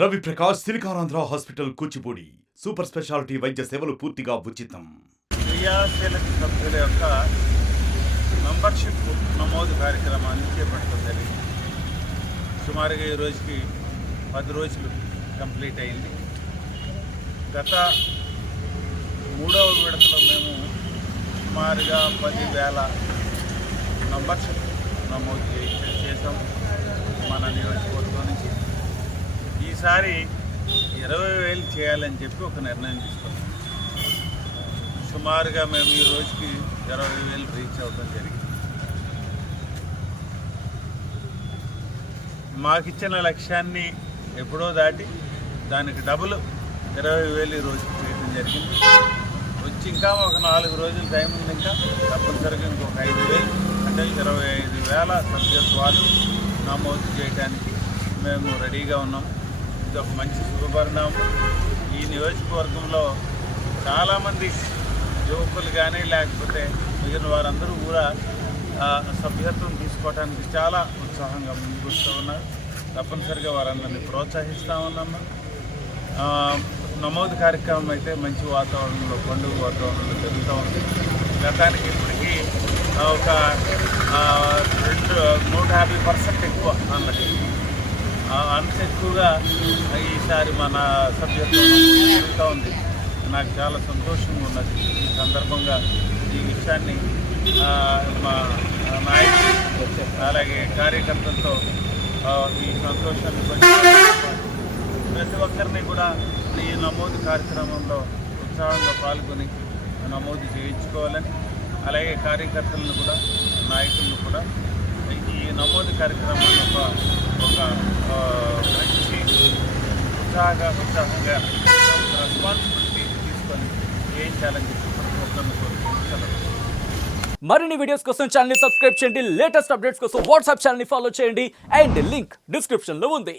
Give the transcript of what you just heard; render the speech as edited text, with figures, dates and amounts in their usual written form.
Ravi Prakash Siliconandhra hospital Kuchipudi super speciality వైద్య సేవలు పూర్తిగా ఉచితం. క్రియాశీలక సభ్యుల యొక్క మెంబర్షిప్ నమోదు కార్యక్రమాన్ని చేపట్టడం జరిగింది. సుమారుగా ఈ రోజుకి 10 రోజులు కంప్లీట్ అయింది. గత 3వ విడతలో మేము సుమారుగా 10,000 మెంబర్షిప్ నమోదు చేసాం మన నియోజకవర్గం నుంచి. ఈసారి 20,000 చేయాలని చెప్పి ఒక నిర్ణయం తీసుకున్నాం. సుమారుగా మేము ఈ రోజుకి 20,000 రీచ్ అవ్వడం జరిగింది. మాకిచ్చిన లక్ష్యాన్ని ఎప్పుడో దాటి దానికి డబుల్ 20,000 ఈ రోజుకి చేయడం జరిగింది. వచ్చి ఇంకా ఒక 4 రోజులు టైం ఉంది. ఇంకా తప్పనిసరిగా ఇంకొక 5,000 అంటే 25,000 సభ్యత్వాలు నమోదు చేయడానికి మేము రెడీగా ఉన్నాం. ఇది ఒక మంచి శుభపరిణామం. ఈ నియోజకవర్గంలో చాలామంది యువకులు కానీ లేకపోతే మిగిలిన వారందరూ కూడా సభ్యత్వం తీసుకోవడానికి చాలా ఉత్సాహంగా ముందుకు వస్తూ ఉన్నారు. తప్పనిసరిగా వారందరినీ ప్రోత్సహిస్తూ ఉన్నాము. నమోదు కార్యక్రమం అయితే మంచి వాతావరణంలో, పండుగ వాతావరణంలో జరుగుతూ ఉంది. గతానికి ఇప్పటికీ ఒక 150% ఎక్కువ అన్నది. అంత ఎక్కువగా ఈసారి మన సభ్యత్వం జరుగుతూ ఉంది. నాకు చాలా సంతోషంగా ఉన్నది. ఈ సందర్భంగా ఈ విషయాన్ని మా నాయకులు అలాగే కార్యకర్తలతో ఈ సంతోషాన్ని ప్రతి ఒక్కరిని కూడా ఈ నమోదు కార్యక్రమంలో ఉత్సాహంగా పాల్గొని నమోదు చేయించుకోవాలని, అలాగే కార్యకర్తలను కూడా నాయకులను కూడా ఈ నమోదు కార్యక్రమాన్ని ఒక మంచి ఉత్సాహంగా రెస్పాన్సిబిలిటీ తీసుకొని చేయించాలని చెప్పి ప్రతి ఒక్కరిని కోరుకుంటున్నాను. మరిన్ని వీడియోస్ కోసం ఛానల్ ని సబ్స్క్రైబ్ చేయండి. లేటెస్ట్ అప్డేట్స్ కోసం వాట్సాప్ ఛానల్ ని ఫాలో చేయండి. అండ్ లింక్ డిస్క్రిప్షన్ లో ఉంది.